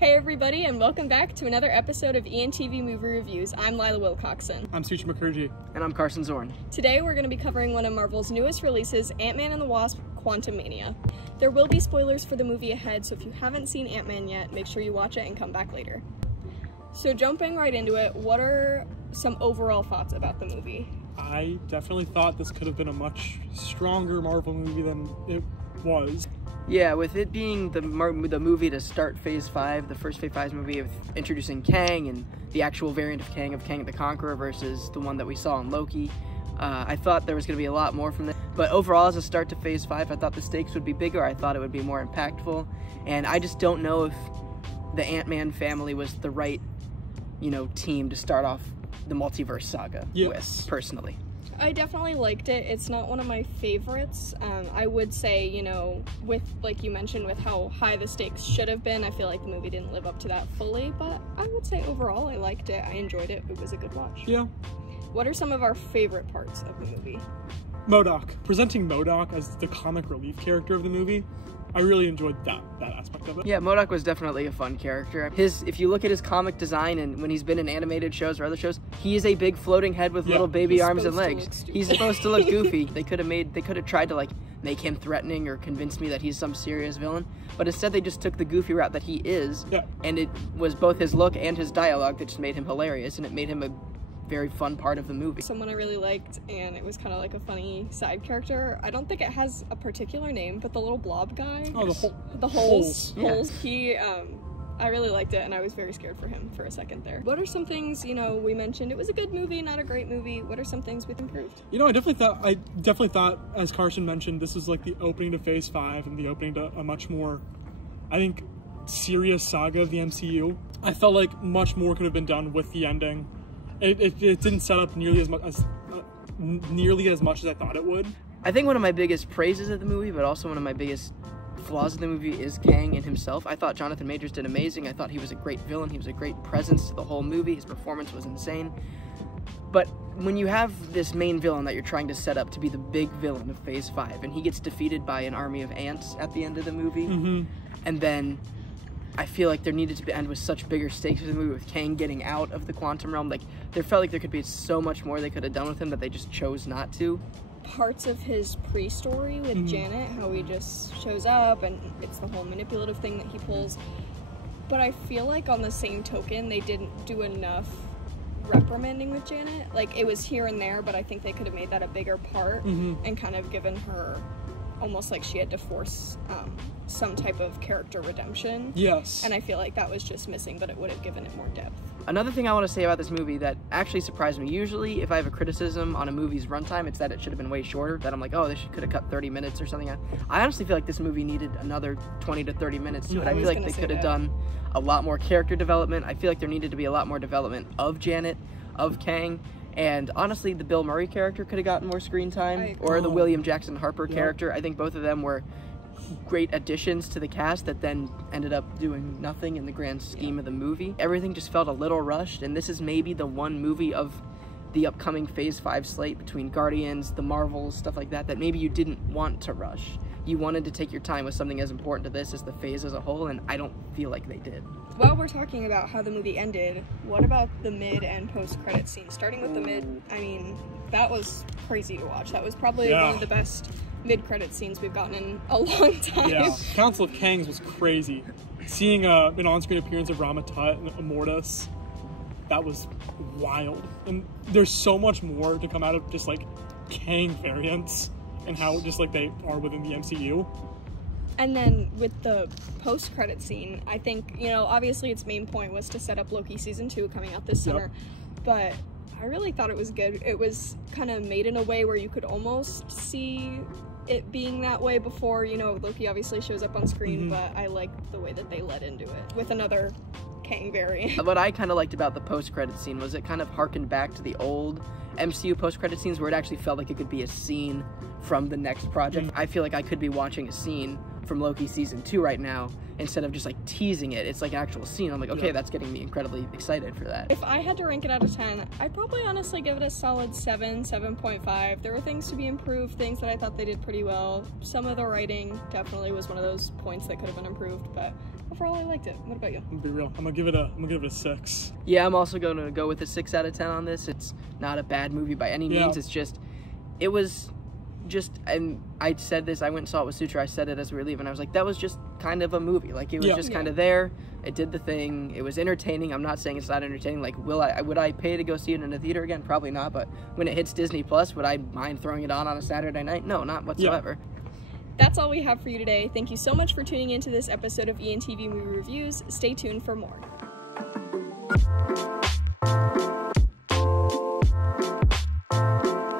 Hey everybody, and welcome back to another episode of ENTV Movie Reviews. I'm Lila Wilcoxon. I'm Suchi Mukherjee. And I'm Carson Zorn. Today we're going to be covering one of Marvel's newest releases, Ant-Man and the Wasp: Quantumania. There will be spoilers for the movie ahead, so if you haven't seen Ant-Man yet, make sure you watch it and come back later. So jumping right into it, what are some overall thoughts about the movie? I definitely thought this could have been a much stronger Marvel movie than it was. Yeah, with it being the movie to start Phase 5, the first Phase 5 movie of introducing Kang and the actual variant of Kang the Conqueror versus the one that we saw in Loki, I thought there was going to be a lot more from this. But overall, as a start to Phase 5, I thought the stakes would be bigger, I thought it would be more impactful, and I just don't know if the Ant-Man family was the right, team to start off the multiverse saga with, personally. I definitely liked it. It's not one of my favorites. I would say, with, like you mentioned, with how high the stakes should have been, I feel like the movie didn't live up to that fully, but I would say overall I liked it. I enjoyed it. It was a good watch. Yeah. What are some of our favorite parts of the movie? MODOK. Presenting MODOK as the comic relief character of the movie, I really enjoyed that aspect of it. Yeah, MODOK was definitely a fun character. If you look at his comic design and when he's been in animated shows or other shows, he is a big floating head with little baby arms and legs. He's supposed to look goofy. They could have tried to make him threatening or convince me that he's some serious villain, but instead they just took the goofy route that he is, and it was both his look and his dialogue that just made him hilarious, and it made him a very fun part of the movie. Someone I really liked, and it was kind of like a funny side character. I don't think it has a particular name, but the little blob guy. Oh, the holes. Yeah. He, I really liked it, and I was very scared for him for a second there. What are some things, we mentioned it was a good movie, not a great movie. What are some things we've improved? I definitely thought, as Carson mentioned, this was like the opening to Phase 5 and the opening to a much more, I think, serious saga of the MCU. I felt like much more could have been done with the ending. It didn't set up nearly as much as I thought it would. I think one of my biggest praises of the movie, but also one of my biggest flaws in the movie, is Kang and himself. I thought Jonathan Majors did amazing. I thought he was a great villain. He was a great presence to the whole movie. His performance was insane. But when you have this main villain that you're trying to set up to be the big villain of Phase 5, and he gets defeated by an army of ants at the end of the movie, and then I feel like there needed to end with such bigger stakes in the movie, with Kang getting out of the quantum realm. There felt like there could be so much more they could have done with him that they just chose not to. Parts of his pre-story with Janet, how he just shows up and it's the whole manipulative thing that he pulls. But I feel like on the same token, they didn't do enough reprimanding with Janet. It was here and there, but I think they could have made that a bigger part and kind of given her almost like she had to force some type of character redemption. Yes. And I feel like that was just missing, but it would have given it more depth. Another thing I want to say about this movie that actually surprised me, usually if I have a criticism on a movie's runtime, it's that it should have been way shorter, that I'm like, oh, this could have cut 30 minutes or something. I honestly feel like this movie needed another 20 to 30 minutes to it. I feel like they could have done a lot more character development. I feel like there needed to be a lot more development of Janet, of Kang, and honestly, the Bill Murray character could have gotten more screen time, or the William Jackson Harper character. I think both of them were great additions to the cast that then ended up doing nothing in the grand scheme of the movie. Everything just felt a little rushed, and this is maybe the one movie of the upcoming Phase 5 slate between Guardians, the Marvels, stuff like that, that maybe you didn't want to rush. You wanted to take your time with something as important to this as the phase as a whole, and I don't feel like they did. While we're talking about how the movie ended, what about the mid and post-credit scene? Starting with the mid, that was crazy to watch. That was probably one of the best mid-credit scenes we've gotten in a long time. Yeah, Council of Kangs was crazy. Seeing an on-screen appearance of Rama Tut and Immortus, that was wild. And there's so much more to come out of just Kang variants and how just they are within the MCU. And then with the post-credit scene, I think, obviously its main point was to set up Loki Season 2 coming out this summer, but I really thought it was good. It was kind of made in a way where you could almost see it being that way before, Loki obviously shows up on screen, but I liked the way that they led into it with another Kang variant. What I kind of liked about the post-credit scene was it kind of harkened back to the old MCU post-credit scenes where it actually felt like it could be a scene from the next project. I feel like I could be watching a scene from Loki season 2 right now, instead of just like teasing it. It's like an actual scene. I'm like, okay, Yeah. that's getting me incredibly excited for that. If I had to rank it out of 10, I'd probably honestly give it a solid 7, 7.5. There were things to be improved, things that I thought they did pretty well. Some of the writing definitely was one of those points that could have been improved, but overall I liked it. What about you? I'm gonna be real. I'm gonna give it a 6. Yeah, I'm also going to go with a 6 out of 10 on this. It's not a bad movie by any means. It's just, it was just, and I said this, I went and saw it with Sutra, I said it as we were leaving, I was like, that was just kind of a movie. Like, it was just kind of there, it did the thing, it was entertaining. I'm not saying it's not entertaining. Like, would I pay to go see it in a theater again? Probably not, but when it hits Disney Plus, would I mind throwing it on a Saturday night? No, not whatsoever. That's all we have for you today. Thank you so much for tuning into this episode of ENTV Movie Reviews. Stay tuned for more.